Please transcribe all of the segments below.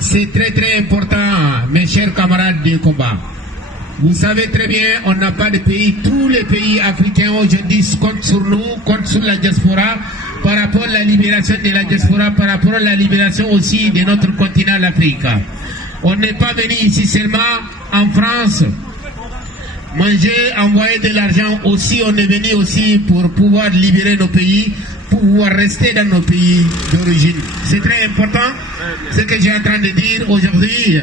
C'est très très important, mes chers camarades de combat. Vous savez très bien, on n'a pas de pays. Tous les pays africains aujourd'hui comptent sur nous, comptent sur la diaspora, par rapport à la libération de la diaspora, par rapport à la libération aussi de notre continent, l'Afrique. On n'est pas venu ici seulement en France manger, envoyer de l'argent aussi. On est venu aussi pour pouvoir libérer nos pays, pour pouvoir rester dans nos pays d'origine. C'est très important ce que j'ai en train de dire aujourd'hui.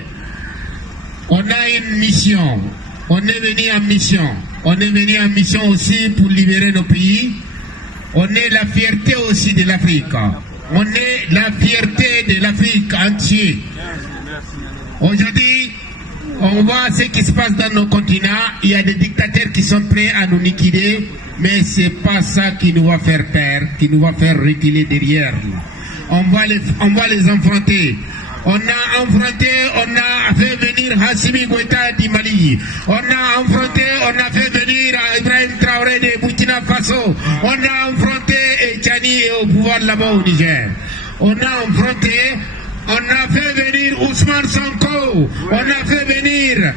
On a une mission. On est venu en mission. On est venu en mission aussi pour libérer nos pays. On est la fierté aussi de l'Afrique. On est la fierté de l'Afrique entière. Aujourd'hui, on voit ce qui se passe dans nos continents. Il y a des dictateurs qui sont prêts à nous liquider, mais ce n'est pas ça qui nous va faire taire, qui nous va faire reculer derrière. On va les affronter. On a affronté, on a fait venir Hassimi Goïta du Mali. On a affronté, on a fait venir Ibrahim Traoré de Burkina Faso. On a affronté Etiani au pouvoir là-bas au Niger. On a affronté, on a fait venir Ousmane Sonko. On a fait venir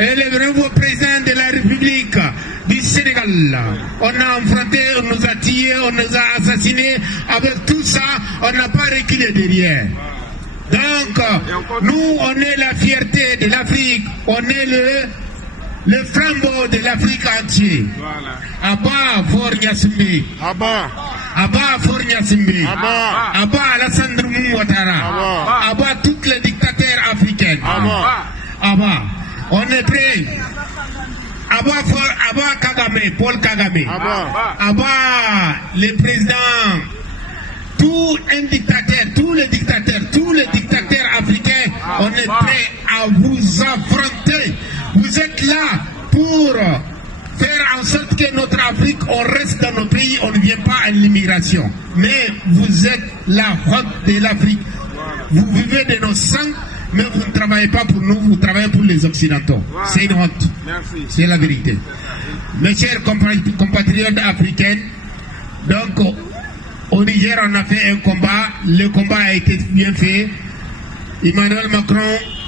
le nouveau président de la République du Sénégal. On a affronté, on nous a tués, on nous a assassinés. Avec tout ça, on n'a pas reculé derrière. Donc, nous, on est la fierté de l'Afrique, on est le flambeau de l'Afrique entière. Abba Forniasimbe. Abba Forniasimbe. Abba Alassane Ouattara. Abba tous les dictateurs africains. Abba. On est prêts. Abba Kagame, Paul Kagame. Abba le président. Tout un dictateur, tous les dictateurs africains, on est prêt à vous affronter. Vous êtes là pour faire en sorte que notre Afrique, on reste dans nos pays, on ne vient pas à l'immigration. Mais vous êtes la honte de l'Afrique. Vous vivez de nos sangs, mais vous ne travaillez pas pour nous, vous travaillez pour les Occidentaux. C'est une honte. C'est la vérité. Mes chers compatriotes africains, donc, au Niger, on a fait un combat. Le combat a été bien fait. Emmanuel Macron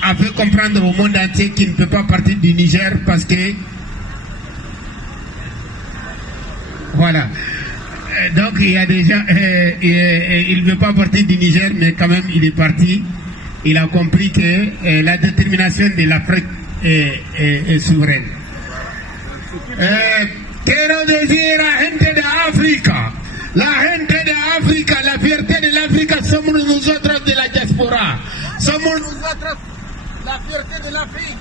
a fait comprendre au monde entier qu'il ne peut pas partir du Niger parce que... Voilà. Donc, il y a des gens... il ne veut pas partir du Niger, mais quand même, il est parti. Il a compris que la détermination de l'Afrique est souveraine. Quiero decir a gente de África. La gente de África, la fierté de l'Afrique, somos nosotros de la diaspora. Somos nosotros la fierté de l'Afrique.